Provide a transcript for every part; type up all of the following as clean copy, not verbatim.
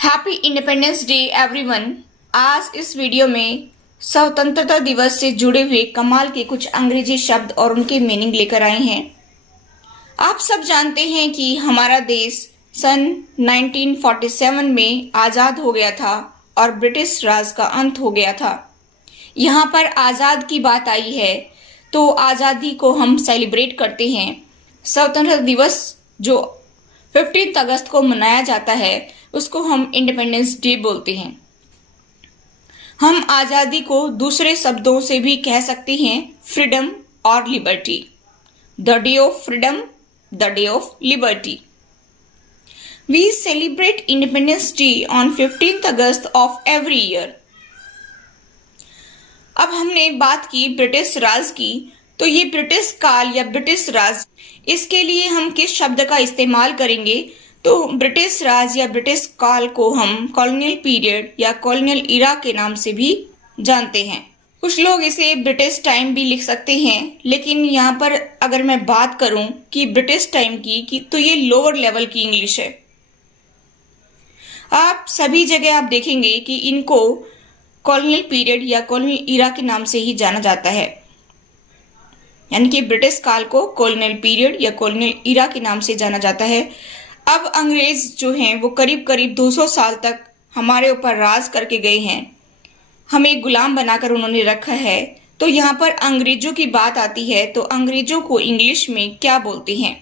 Happy independence day everyone. आज इस video में स्वतंत्रता दिवस से जुड़े हुए कमाल के कुछ अंग्रेजी शब्द और उनके मीनिंग लेकर आए हैं। आप सब जानते हैं कि हमारा देश सन 1947 में आज़ाद हो गया था और ब्रिटिश राज का अंत हो गया था। यहाँ पर आज़ाद की बात आई है तो आज़ादी को हम सेलिब्रेट करते हैं। स्वतंत्रता दिवस जो 15 अगस्त को मनाया जाता है उसको हम इंडिपेंडेंस डे बोलते हैं। हम आज़ादी को दूसरे शब्दों से भी कह सकते हैं फ्रीडम और liberty. The day of freedom, the day of liberty. We celebrate independence day on 15 August of every year. अब हमने बात की ब्रिटिश राज की, तो ये ब्रिटिश काल या ब्रिटिश राज, इसके लिए हम किस शब्द का इस्तेमाल करेंगे? तो ब्रिटिश राज या ब्रिटिश काल को हम कॉलोनियल पीरियड या कॉलोनियल इरा के नाम से भी जानते हैं। कुछ लोग इसे ब्रिटिश टाइम भी लिख सकते हैं, लेकिन यहाँ पर अगर मैं बात करूं कि ब्रिटिश टाइम की तो ये लोअर लेवल की इंग्लिश है। आप सभी जगह आप देखेंगे कि इनको कॉलोनियल पीरियड या कॉलोनियल इरा के नाम से ही जाना जाता है, यानी कि ब्रिटिश काल को कॉलोनियल पीरियड या कॉलोनियल इरा के नाम से जाना जाता है। अब अंग्रेज जो हैं वो करीब करीब 200 साल तक हमारे ऊपर राज करके गए हैं, हमें गुलाम बनाकर उन्होंने रखा है। तो यहाँ पर अंग्रेजों की बात आती है तो अंग्रेजों को इंग्लिश में क्या बोलते हैं?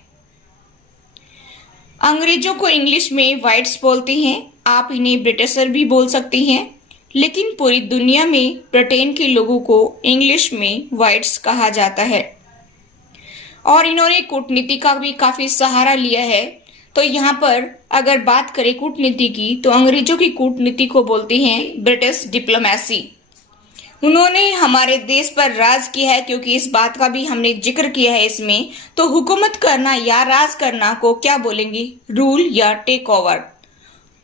अंग्रेजों को इंग्लिश में वाइट्स बोलते हैं। आप इन्हें ब्रिटिशर भी बोल सकते हैं, लेकिन पूरी दुनिया में ब्रिटेन के लोगों को इंग्लिश में वाइट्स कहा जाता है। और इन्होंने कूटनीति का भी काफी सहारा लिया है। तो यहाँ पर अगर बात करें कूटनीति की, तो अंग्रेजों की कूटनीति को बोलते हैं ब्रिटिश डिप्लोमेसी। उन्होंने हमारे देश पर राज किया है, क्योंकि इस बात का भी हमने जिक्र किया है इसमें। तो हुकूमत करना या राज करना को क्या बोलेंगे? रूल या टेक ओवर।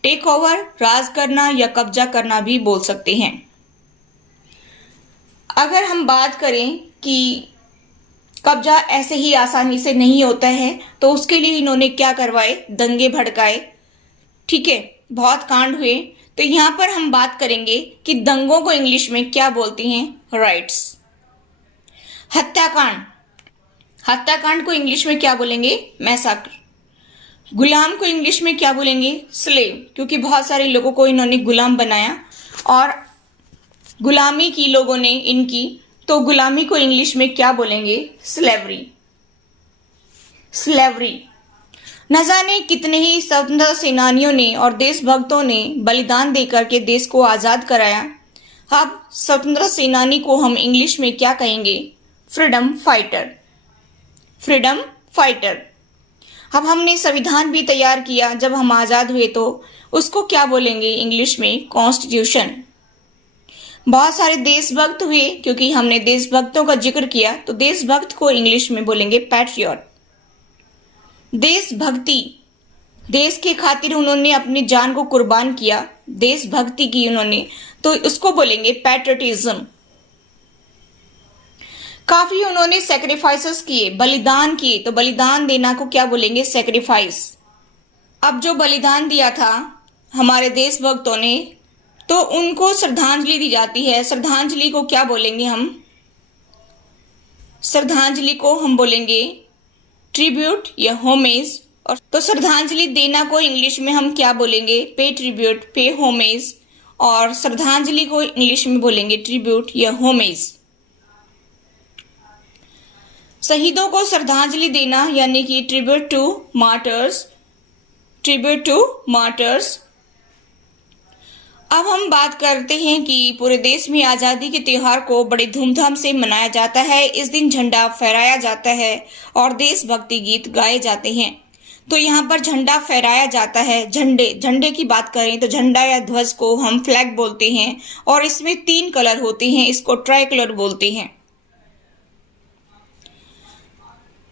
टेक ओवर राज करना या कब्जा करना भी बोल सकते हैं। अगर हम बात करें कि कब्जा ऐसे ही आसानी से नहीं होता है, तो उसके लिए इन्होंने क्या करवाए? दंगे भड़काए, ठीक है, बहुत कांड हुए। तो यहां पर हम बात करेंगे कि दंगों को इंग्लिश में क्या बोलते हैं? राइट्स। हत्याकांड, हत्याकांड को इंग्लिश में क्या बोलेंगे? मैसाकर। गुलाम को इंग्लिश में क्या बोलेंगे? स्लेव, क्योंकि बहुत सारे लोगों को इन्होंने गुलाम बनाया और गुलामी की लोगों ने इनकी, तो गुलामी को इंग्लिश में क्या बोलेंगे? स्लेवरी। स्लेवरी। न जाने कितने ही स्वतंत्रता सेनानियों ने और देशभक्तों ने बलिदान देकर के देश को आजाद कराया। अब स्वतंत्रता सेनानी को हम इंग्लिश में क्या कहेंगे? Freedom fighter. Freedom fighter. अब हमने संविधान भी तैयार किया जब हम आजाद हुए, तो उसको क्या बोलेंगे इंग्लिश में? कॉन्स्टिट्यूशन। बहुत सारे देशभक्त हुए, क्योंकि हमने देशभक्तों का जिक्र किया, तो देशभक्त को इंग्लिश में बोलेंगे पैट्रियट। देशभक्ति, देश के खातिर उन्होंने अपनी जान को कुर्बान किया, देशभक्ति की उन्होंने, तो उसको बोलेंगे पैट्रियटिज्म। काफी उन्होंने सैक्रिफाइसेस किए, बलिदान किए, तो बलिदान देना को क्या बोलेंगे? सैक्रिफाइस। अब जो बलिदान दिया था हमारे देशभक्तों ने, तो उनको श्रद्धांजलि दी जाती है। श्रद्धांजलि को क्या बोलेंगे हम? श्रद्धांजलि को हम बोलेंगे ट्रिब्यूट या होमेज। और तो श्रद्धांजलि देना को इंग्लिश में हम क्या बोलेंगे? पे ट्रिब्यूट, पे होमेज। और श्रद्धांजलि को इंग्लिश में बोलेंगे ट्रिब्यूट या होमेज। शहीदों को श्रद्धांजलि देना यानी कि tribute to martyrs. Tribute to martyrs. अब हम बात करते हैं कि पूरे देश में आज़ादी के त्योहार को बड़े धूमधाम से मनाया जाता है। इस दिन झंडा फहराया जाता है और देशभक्ति गीत गाए जाते हैं। तो यहाँ पर झंडा फहराया जाता है। झंडे की बात करें तो झंडा या ध्वज को हम फ्लैग बोलते हैं, और इसमें 3 कलर होते हैं, इसको ट्राई कलर बोलते हैं।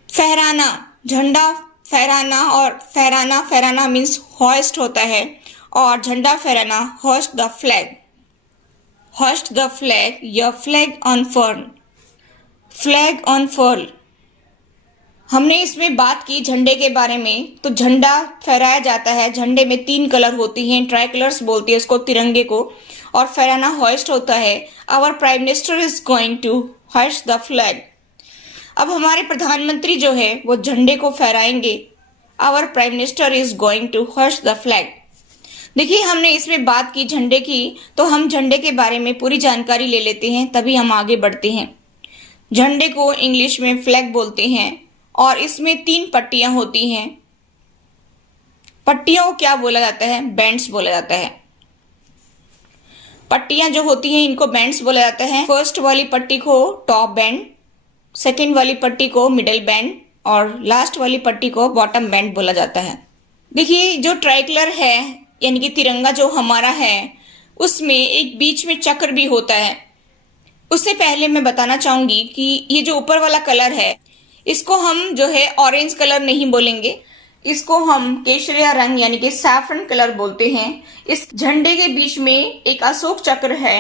फहराना, झंडा फहराना, और फहराना मीन्स होस्ट होता है, और झंडा फहराना host the flag. Host the flag या flag unfurl. Flag unfurl. हमने इसमें बात की झंडे के बारे में, तो झंडा फहराया जाता है। झंडे में 3 कलर होती हैं, ट्राई कलर्स बोलती है उसको, तिरंगे को, और फहराना होइस्ट होता है। Our prime minister is going to hoist the flag. अब हमारे प्रधानमंत्री जो है वो झंडे को फहराएंगे। Our prime minister is going to hoist the flag. देखिए, हमने इसमें बात की झंडे की, तो हम झंडे के बारे में पूरी जानकारी ले लेते हैं, तभी हम आगे बढ़ते हैं। झंडे को इंग्लिश में फ्लैग बोलते हैं और इसमें 3 पट्टियां होती हैं। पट्टियों को क्या बोला जाता है? बैंड्स बोला जाता है। पट्टियां जो होती हैं इनको बैंड्स बोला जाता है। फर्स्ट वाली पट्टी को टॉप बैंड, सेकेंड वाली पट्टी को मिडल बैंड और लास्ट वाली पट्टी को बॉटम बैंड बोला जाता है। देखिए, जो ट्राइकलर है यानी कि तिरंगा जो हमारा है, उसमें एक बीच में चक्र भी होता है। उससे पहले मैं बताना चाहूंगी कि ये जो ऊपर वाला कलर है, इसको हम जो है ऑरेंज कलर नहीं बोलेंगे, इसको हम केसरिया रंग यानी कि सैफरन कलर बोलते हैं। इस झंडे के बीच में एक अशोक चक्र है,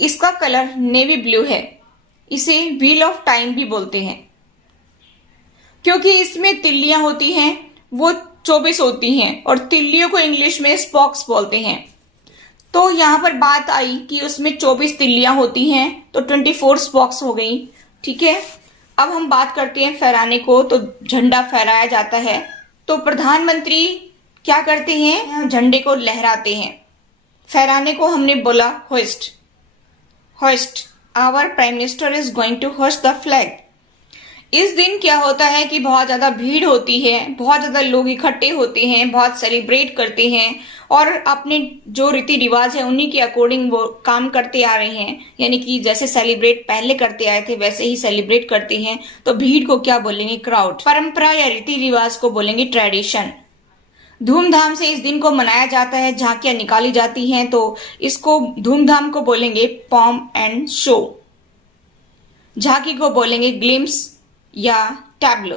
इसका कलर नेवी ब्लू है। इसे व्हील ऑफ टाइम भी बोलते हैं, क्योंकि इसमें तिल्लियां होती हैं, वो 24 होती हैं, और तिल्लियों को इंग्लिश में स्पॉक्स बोलते हैं। तो यहां पर बात आई कि उसमें 24 तिल्लियां होती हैं, तो 24 स्पॉक्स हो गई। ठीक है, अब हम बात करते हैं फहराने को। तो झंडा फहराया जाता है, तो प्रधानमंत्री क्या करते हैं? झंडे को लहराते हैं। फहराने को हमने बोला hoist. Hoist, our prime minister is going to hoist the flag. इस दिन क्या होता है कि बहुत ज्यादा भीड़ होती है, बहुत ज्यादा लोग इकट्ठे होते हैं, बहुत सेलिब्रेट करते हैं और अपने जो रीति रिवाज है उन्हीं के अकॉर्डिंग वो काम करते आ रहे हैं। यानी कि जैसे सेलिब्रेट पहले करते आए थे वैसे ही सेलिब्रेट करते हैं। तो भीड़ को क्या बोलेंगे? क्राउड। परंपरा या रीति रिवाज को बोलेंगे ट्रेडिशन। धूमधाम से इस दिन को मनाया जाता है, झांकियां निकाली जाती हैं, तो इसको धूमधाम को बोलेंगे पॉम एंड शो। झांकी को बोलेंगे ग्लिम्स या टैब्लो।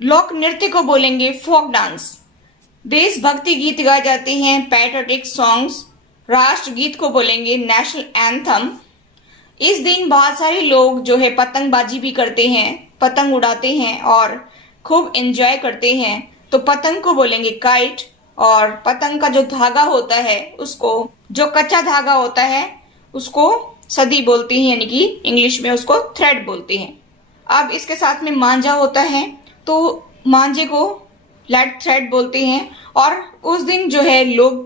लोक नृत्य को बोलेंगे फोक डांस। देशभक्ति गीत गाए जाते हैं, पैट्रियोटिक सॉन्ग्स। राष्ट्रगीत को बोलेंगे नेशनल एंथम। इस दिन बहुत सारे लोग जो है पतंगबाजी भी करते हैं, पतंग उड़ाते हैं और खूब एंजॉय करते हैं। तो पतंग को बोलेंगे काइट, और पतंग का जो धागा होता है उसको, जो कच्चा धागा होता है उसको सदी बोलते हैं, यानी कि इंग्लिश में उसको थ्रेड बोलते हैं। अब इसके साथ में मांझा होता है, तो मांझे को लाइट थ्रेड बोलते हैं। और उस दिन जो है लोग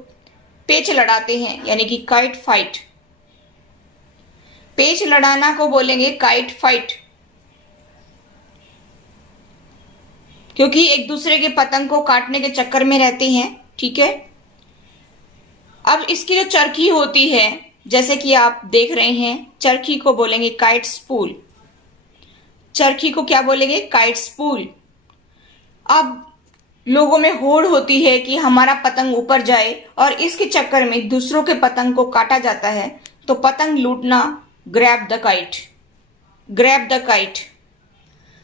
पेच लड़ाते हैं, यानी कि काइट फाइट। पेच लड़ाना को बोलेंगे काइट फाइट, क्योंकि एक दूसरे के पतंग को काटने के चक्कर में रहते हैं। ठीक है, अब इसकी जो चरखी होती है, जैसे कि आप देख रहे हैं, चरखी को बोलेंगे काइट स्पूल। चरखी को क्या बोलेंगे? Kite spool. अब लोगों में होड़ होती है कि हमारा पतंग ऊपर जाए, और इसके चक्कर में दूसरों के पतंग को काटा जाता है। तो पतंग लूटना, grab the kite. Grab the kite.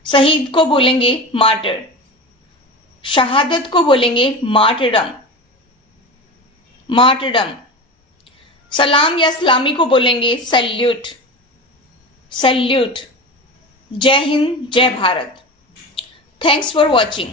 शहीद को बोलेंगे मार्टर। शहादत को बोलेंगे मार्टरडम। मार्टरडम। सलाम या सलामी को बोलेंगे सैल्यूट। सैल्यूट। जय हिंद, जय भारत। Thanks for watching.